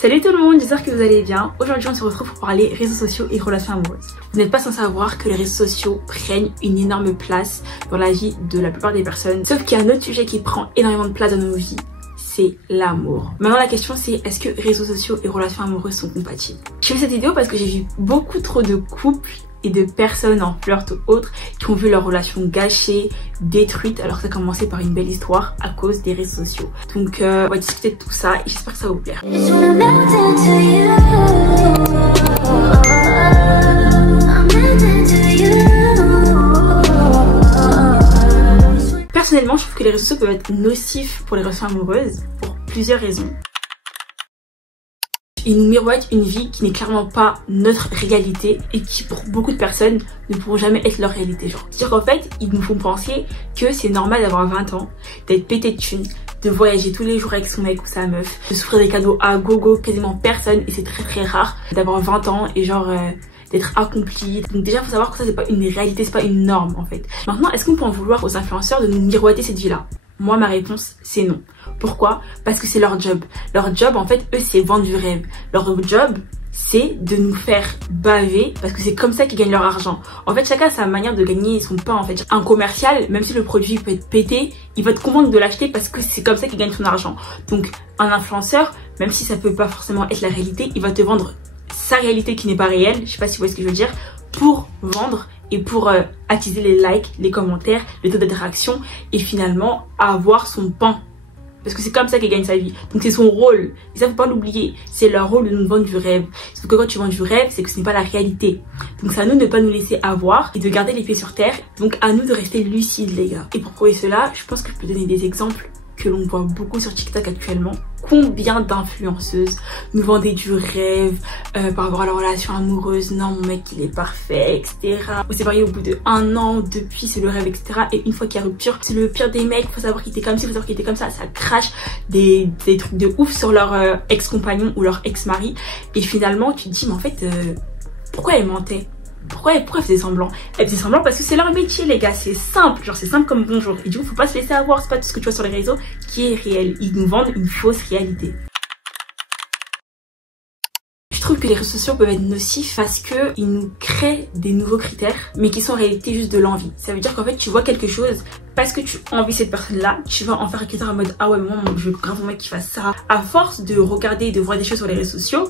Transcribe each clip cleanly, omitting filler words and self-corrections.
Salut tout le monde, j'espère que vous allez bien. Aujourd'hui on se retrouve pour parler réseaux sociaux et relations amoureuses. Vous n'êtes pas sans savoir que les réseaux sociaux prennent une énorme place dans la vie de la plupart des personnes. Sauf qu'il y a un autre sujet qui prend énormément de place dans nos vies, c'est l'amour. Maintenant la question c'est, est-ce que réseaux sociaux et relations amoureuses sont compatibles? J'ai fait cette vidéo parce que j'ai vu beaucoup trop de couples et de personnes en flirt ou autres qui ont vu leur relation gâchée, détruite, alors que ça a commencé par une belle histoire à cause des réseaux sociaux. Donc on va discuter de tout ça et j'espère que ça va vous plaire. Personnellement, je trouve que les réseaux sociaux peuvent être nocifs pour les relations amoureuses pour plusieurs raisons. Ils nous miroitent une vie qui n'est clairement pas notre réalité et qui pour beaucoup de personnes ne pourront jamais être leur réalité. C'est-à-dire qu'en fait, ils nous font penser que c'est normal d'avoir 20 ans, d'être pété de thunes, de voyager tous les jours avec son mec ou sa meuf, de s'offrir des cadeaux à gogo, quasiment personne, et c'est très rare d'avoir 20 ans et d'être accompli. Donc déjà faut savoir que ça c'est pas une réalité, c'est pas une norme en fait. Maintenant, est-ce qu'on peut en vouloir aux influenceurs de nous miroiter cette vie-là? Moi ma réponse c'est non. Pourquoi? Parce que c'est leur job. Leur job en fait, eux c'est vendre du rêve. Leur job c'est de nous faire baver parce que c'est comme ça qu'ils gagnent leur argent. En fait chacun a sa manière de gagner son pain en fait. Un commercial, même si le produit peut être pété, il va te convaincre de l'acheter parce que c'est comme ça qu'il gagne son argent. Donc un influenceur, même si ça peut pas forcément être la réalité, il va te vendre sa réalité qui n'est pas réelle, je sais pas si vous voyez ce que je veux dire, pour vendre et pour attiser les likes, les commentaires, le taux d'interaction et finalement avoir son pain. Parce que c'est comme ça qu'il gagne sa vie. Donc c'est son rôle. Et ça faut pas l'oublier. C'est leur rôle de nous vendre du rêve. Sauf que quand tu vends du rêve, c'est que ce n'est pas la réalité. Donc c'est à nous de ne pas nous laisser avoir et de garder les pieds sur terre. Donc à nous de rester lucides les gars. Et pour prouver cela, je pense que je peux donner des exemples que l'on voit beaucoup sur TikTok actuellement. Combien d'influenceuses nous vendaient du rêve par rapport à leur relation amoureuse. Non, mon mec il est parfait, etc. On s'est marié au bout de 1 an, depuis c'est le rêve, etc. Et une fois qu'il y a rupture, c'est le pire des mecs. Faut savoir qu'il était comme ci, faut savoir qu'il était comme ça. Ça crache des trucs de ouf sur leur ex-compagnon ou leur ex-mari. Et finalement tu te dis mais en fait pourquoi elle mentait? Pourquoi elle faisait semblant? Elle faisait semblant parce que c'est leur métier les gars, c'est simple, genre c'est simple comme bonjour. Et du coup faut pas se laisser avoir, c'est pas tout ce que tu vois sur les réseaux qui est réel. Ils nous vendent une fausse réalité. Je trouve que les réseaux sociaux peuvent être nocifs parce que ils nous créent des nouveaux critères mais qui sont en réalité juste de l'envie. Ça veut dire qu'en fait tu vois quelque chose parce que tu envies cette personne là, tu vas en faire un critère en mode ah ouais moi je veux grave mon mec qui fasse ça. À force de regarder et de voir des choses sur les réseaux sociaux,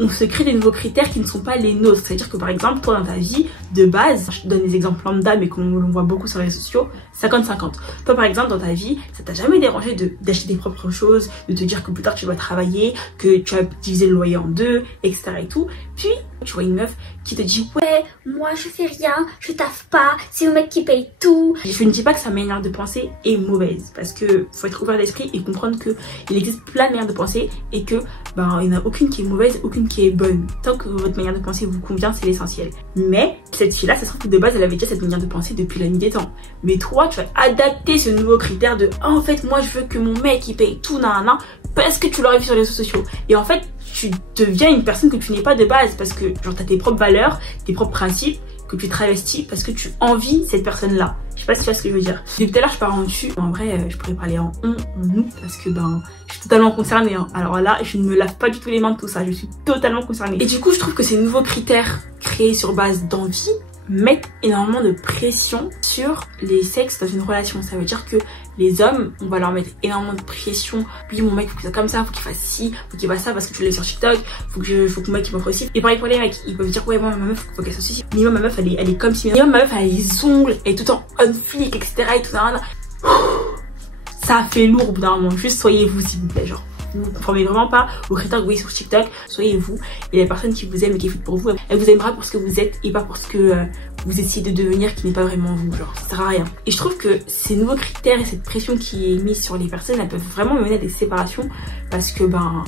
on se crée des nouveaux critères qui ne sont pas les nôtres. C'est à dire que par exemple toi dans ta vie de base, je te donne des exemples lambda mais qu'on voit beaucoup sur les réseaux sociaux, 50-50. Toi par exemple dans ta vie, ça t'a jamais dérangé d'acheter tes propres choses, de te dire que plus tard tu vas travailler, que tu vas diviser le loyer en deux, etc. et tout. Puis tu vois une meuf qui te dit ouais moi je fais rien, je taffe pas, c'est le mec qui paye tout. Je ne dis pas que sa manière de penser est mauvaise parce que faut être ouvert d'esprit et comprendre que il existe plein de manières de penser et que il n'y en a aucune qui est mauvaise, aucune qui est bonne. Tant que votre manière de penser vous convient, c'est l'essentiel. Mais cette fille là, ça se trouve que de base elle avait déjà cette manière de penser depuis la nuit des temps. Mais toi tu vas adapter ce nouveau critère de en fait moi je veux que mon mec il paye tout nanana parce que tu l'aurais vu sur les réseaux sociaux. Et en fait tu deviens une personne que tu n'es pas de base parce que genre t'as tes propres valeurs, tes propres principes que tu travestis parce que tu envies cette personne là. Je sais pas si tu vois ce que je veux dire. Depuis tout à l'heure je parle en tu. En vrai je pourrais parler en on, en nous parce que je suis totalement concernée hein. Alors là je ne me lave pas du tout les mains de tout ça, je suis totalement concernée. Et du coup je trouve que ces nouveaux critères créés sur base d'envie mettent énormément de pression sur les sexes dans une relation. Ça veut dire que les hommes, on va leur mettre énormément de pression. Oui mon mec faut qu'il soit comme ça, faut qu'il fasse ci, faut qu'il fasse ça parce que tu l'as sur TikTok, faut que mon mec il m'offre aussi. Et pareil pour les mecs, ils peuvent dire ouais moi ma meuf faut qu'elle soit ceci, minimum ma meuf elle est comme si, minimum ma meuf elle a les ongles, elle est tout le temps on flic etc et tout ça. Ça fait lourd au bout d'un moment, juste soyez vous s'il vous plaît genre. Vous ne conformez vraiment pas aux critères que vous voyez sur TikTok, soyez vous. Et la personne qui vous aime et qui est faite pour vous, elle vous aimera pour ce que vous êtes et pas pour ce que vous essayez de devenir qui n'est pas vraiment vous, genre ça sert à rien. Et je trouve que ces nouveaux critères et cette pression qui est mise sur les personnes, elles peuvent vraiment mener à des séparations parce que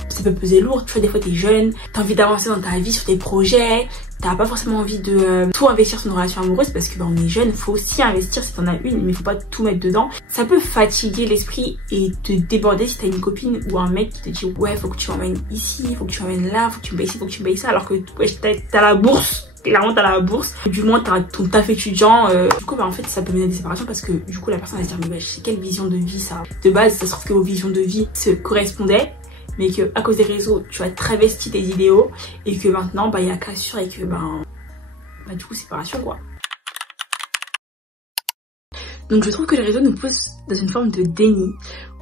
ça peut peser lourd. Tu vois des fois t'es jeune, t'as envie d'avancer dans ta vie sur tes projets, t'as pas forcément envie de tout investir sur une relation amoureuse parce que on est jeune, faut aussi investir si t'en as une mais faut pas tout mettre dedans. Ça peut fatiguer l'esprit et te déborder si t'as une copine ou un mec qui te dit ouais faut que tu m'emmènes ici, faut que tu m'emmènes là, faut que tu me payes ici, faut que tu me payes ça alors que ouais, t'as la bourse. Clairement t'as la bourse, du moins t'as ton taf étudiant, du coup en fait ça peut mener à des séparations parce que du coup la personne va se dire mais c'est quelle vision de vie ça. De base ça se trouve que vos visions de vie se correspondaient mais que à cause des réseaux tu as travesti tes idéaux et que maintenant il y a cassure et que du coup séparation quoi. Donc je trouve que les réseaux nous poussent dans une forme de déni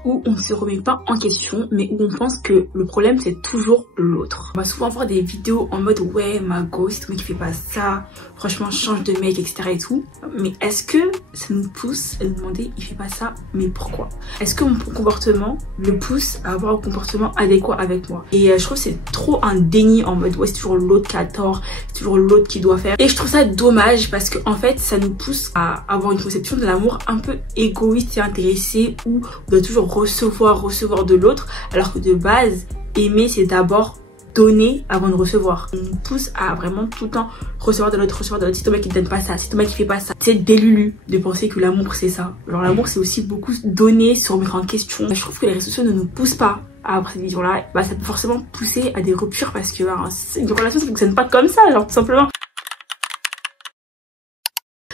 où on ne se remet pas en question mais où on pense que le problème c'est toujours l'autre. On va souvent voir des vidéos en mode ouais ma go c'est ton mec qui fait pas ça, franchement change de mec etc et tout. Mais est-ce que ça nous pousse à nous demander il fait pas ça mais pourquoi? Est-ce que mon comportement le pousse à avoir un comportement adéquat avec moi? Et je trouve que c'est trop un déni en mode ouais c'est toujours l'autre qui a tort, c'est toujours l'autre qui doit faire. Et je trouve ça dommage parce que en fait ça nous pousse à avoir une conception de l'amour un peu égoïste et intéressée où on doit toujours recevoir de l'autre alors que de base aimer c'est d'abord donner avant de recevoir. On nous pousse à vraiment tout le temps recevoir de l'autre. Si ton mec il te donne pas ça, si ton mec il fait pas ça, c'est délulu de penser que l'amour c'est ça. Genre l'amour c'est aussi beaucoup donner, se remettre en question. Je trouve que les réseaux sociaux ne nous poussent pas à avoir cette vision là. Ça peut forcément pousser à des ruptures parce que une relation ça fonctionne pas comme ça, genre tout simplement.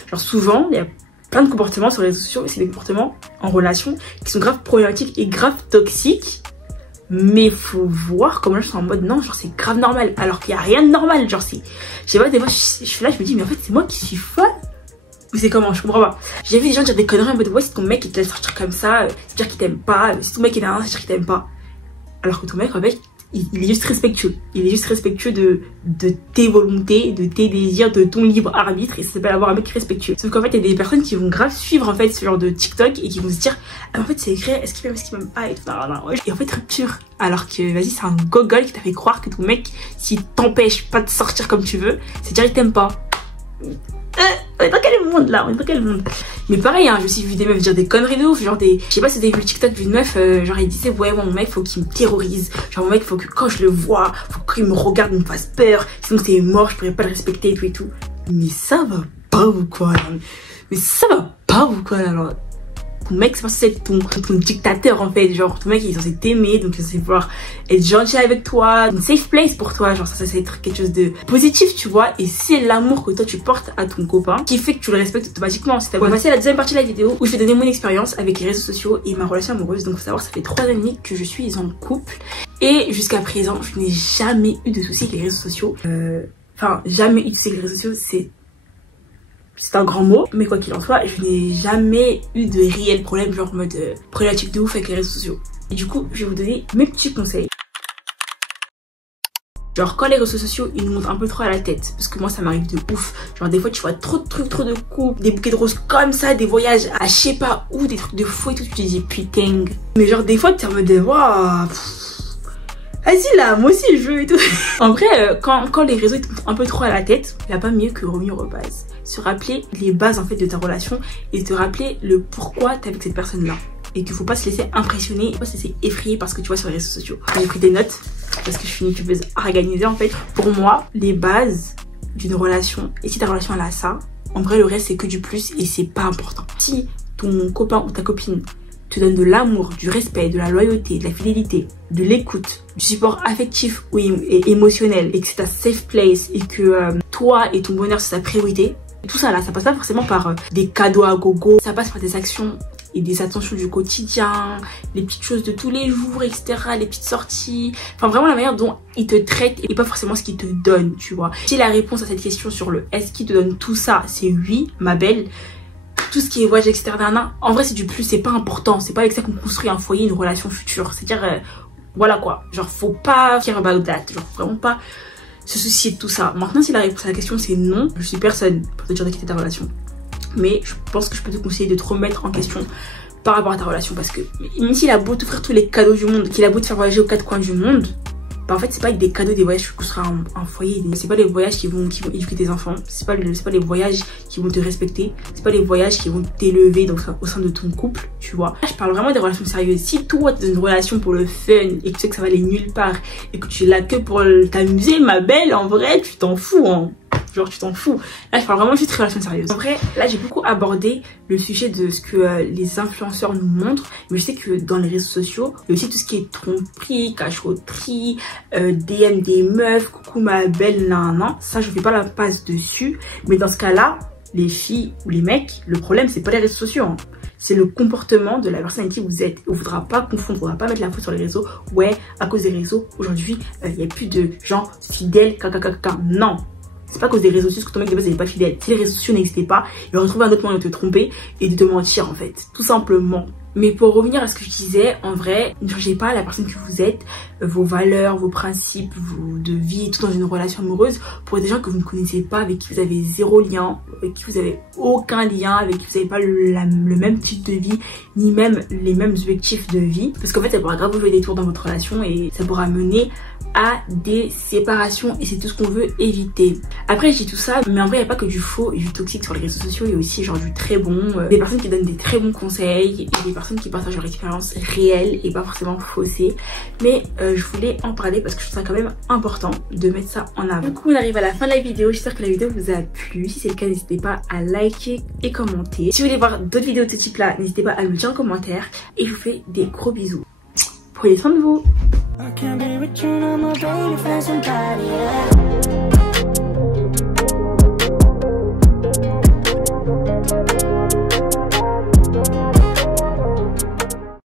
Genre souvent il y a plein de comportements sur les réseaux sociaux et c'est des comportements en relation qui sont grave problématiques et grave toxiques. Mais faut voir comment je suis en mode non, genre c'est grave normal alors qu'il y a rien de normal. Genre c'est, je sais pas, des fois je suis là, je me dis mais en fait c'est moi qui suis folle ou c'est comment, je comprends pas. J'ai vu des gens dire des conneries en mode ouais si ton mec il te laisse sortir comme ça, c'est dire qu'il t'aime pas, si ton mec il est un c'est dire qu'il t'aime pas. Alors que ton mec en fait il est juste respectueux. Il est juste respectueux de tes volontés, de tes désirs, de ton libre arbitre. Et ça s'appelle avoir un mec respectueux. Sauf qu'en fait, il y a des personnes qui vont grave suivre en fait ce genre de TikTok et qui vont se dire ah, en fait, c'est écrit, est-ce qu'il m'aime pas et tout. Et en fait, rupture. Alors que vas-y, c'est un gogol qui t'a fait croire que ton mec, s'il t'empêche pas de sortir comme tu veux, c'est dire il t'aime pas. On est dans quel monde là? On est dans quel monde? Mais pareil, je me suis vu des meufs dire des conneries de ouf, genre des... Je sais pas si vous avez vu le TikTok d'une meuf, genre elle disait ouais mon mec faut qu'il me terrorise, genre mon mec faut que quand je le vois, faut qu'il me regarde, il me fasse peur, sinon c'est mort, je pourrais pas le respecter et tout et tout. Mais ça va pas ou quoi là? Mais ça va pas ou quoi là? Alors, ton mec c'est pas censé être ton dictateur en fait, genre ton mec il est censé t'aimer, donc il est censé pouvoir être gentil avec toi, une safe place pour toi, genre ça c'est être quelque chose de positif tu vois. Et c'est l'amour que toi tu portes à ton copain qui fait que tu le respectes automatiquement. On va passer à la deuxième partie de la vidéo où je vais donner mon expérience avec les réseaux sociaux et ma relation amoureuse. Donc faut savoir ça fait 3 ans et demi que je suis en couple et jusqu'à présent je n'ai jamais eu de soucis avec les réseaux sociaux. Enfin jamais eu de soucis avec les réseaux sociaux, c'est un grand mot, mais quoi qu'il en soit, je n'ai jamais eu de réel problème, genre en mode problématique de ouf avec les réseaux sociaux. Et du coup, je vais vous donner mes petits conseils. Genre quand les réseaux sociaux ils nous montent un peu trop à la tête, parce que moi ça m'arrive de ouf. Genre des fois tu vois trop de trucs, trop de couples, des bouquets de roses comme ça, des voyages à je sais pas où, des trucs de fou et tout, tu te dis putain. Mais genre des fois tu es en mode waouh, vas-y là, moi aussi je veux et tout. En vrai, quand les réseaux ils te montent un peu trop à la tête, il n'y a pas mieux que revenir aux bases. Se rappeler les bases en fait de ta relation et te rappeler le pourquoi t'es avec cette personne là. Et qu'il faut pas se laisser impressionner, pas se laisser effrayer parce que tu vois sur les réseaux sociaux. J'ai pris des notes parce que je suis une youtubeuse organisée en fait. Pour moi, les bases d'une relation, et si ta relation elle a ça, en vrai le reste c'est que du plus et c'est pas important. Si ton copain ou ta copine te donne de l'amour, du respect, de la loyauté, de la fidélité, de l'écoute, du support affectif ou émotionnel et que c'est ta safe place et que toi et ton bonheur c'est ta priorité, tout ça là, ça passe pas forcément par des cadeaux à gogo, ça passe par des actions et des attentions du quotidien, les petites choses de tous les jours, etc., les petites sorties, enfin vraiment la manière dont il te traite et pas forcément ce qu'il te donne, tu vois. Si la réponse à cette question sur le est-ce qu'il te donne tout ça, c'est oui, ma belle, tout ce qui est voyage, etc., en vrai c'est du plus, c'est pas important, c'est pas avec ça qu'on construit un foyer, une relation future, c'est-à-dire, voilà quoi, genre faut pas care about that, genre vraiment pas se soucier de tout ça. Maintenant si la réponse à la question c'est non, je suis personne pour te dire de quitter ta relation. Mais je pense que je peux te conseiller de te remettre en question par rapport à ta relation parce que même s'il a beau t'offrir tous les cadeaux du monde, qu'il a beau te faire voyager aux 4 coins du monde, bah en fait c'est pas avec des cadeaux des voyages que tu construiras un foyer. C'est pas les voyages qui vont éduquer tes enfants, c'est pas les voyages qui vont te respecter, c'est pas les voyages qui vont t'élever au sein de ton couple, tu vois. Je parle vraiment des relations sérieuses. Si toi t'es dans une relation pour le fun et que tu sais que ça va aller nulle part et que tu es là que pour t'amuser, ma belle, en vrai tu t'en fous hein. Genre tu t'en fous. Là je parle vraiment juste de relations sérieuses. En vrai là j'ai beaucoup abordé le sujet de ce que les influenceurs nous montrent. Mais je sais que dans les réseaux sociaux il y a aussi tout ce qui est tromperie, cachotterie, DM des meufs, coucou ma belle, nan. Ça je fais pas la passe dessus. Mais dans ce cas là, les filles ou les mecs, le problème c'est pas les réseaux sociaux hein. c'est le comportement de la personne avec qui vous êtes. On ne voudra pas confondre, on ne va pas mettre la faute sur les réseaux. Ouais, à cause des réseaux, aujourd'hui, il n'y a plus de gens fidèles, non. C'est pas à cause des réseaux sociaux que ton mec de base n'est pas fidèle. Si les réseaux sociaux n'existaient pas, il aurait trouvé un autre moyen de te tromper et de te mentir en fait. Tout simplement. Mais pour revenir à ce que je disais, en vrai, ne changez pas la personne que vous êtes, vos valeurs, vos principes, de vie et tout dans une relation amoureuse pour des gens que vous ne connaissez pas, avec qui vous avez zéro lien, avec qui vous avez aucun lien, avec qui vous n'avez pas le même type de vie, ni même les mêmes objectifs de vie. Parce qu'en fait, ça pourra grave vous jouer des tours dans votre relation et ça pourra mener à des séparations et c'est tout ce qu'on veut éviter. Après, je dis tout ça, mais en vrai, il n'y a pas que du faux et du toxique sur les réseaux sociaux, il y a aussi genre du très bon, des personnes qui donnent des très bons conseils et des personnes qui partagent leur expérience réelle et pas forcément faussée. Mais je voulais en parler parce que je trouve ça quand même important de mettre ça en avant. Du coup, on arrive à la fin de la vidéo. J'espère que la vidéo vous a plu. Si c'est le cas, n'hésitez pas à liker et commenter. Si vous voulez voir d'autres vidéos de ce type là, n'hésitez pas à me le dire en commentaire. Et je vous fais des gros bisous. Prenez soin de vous. I can't be with you no more, baby, find somebody else.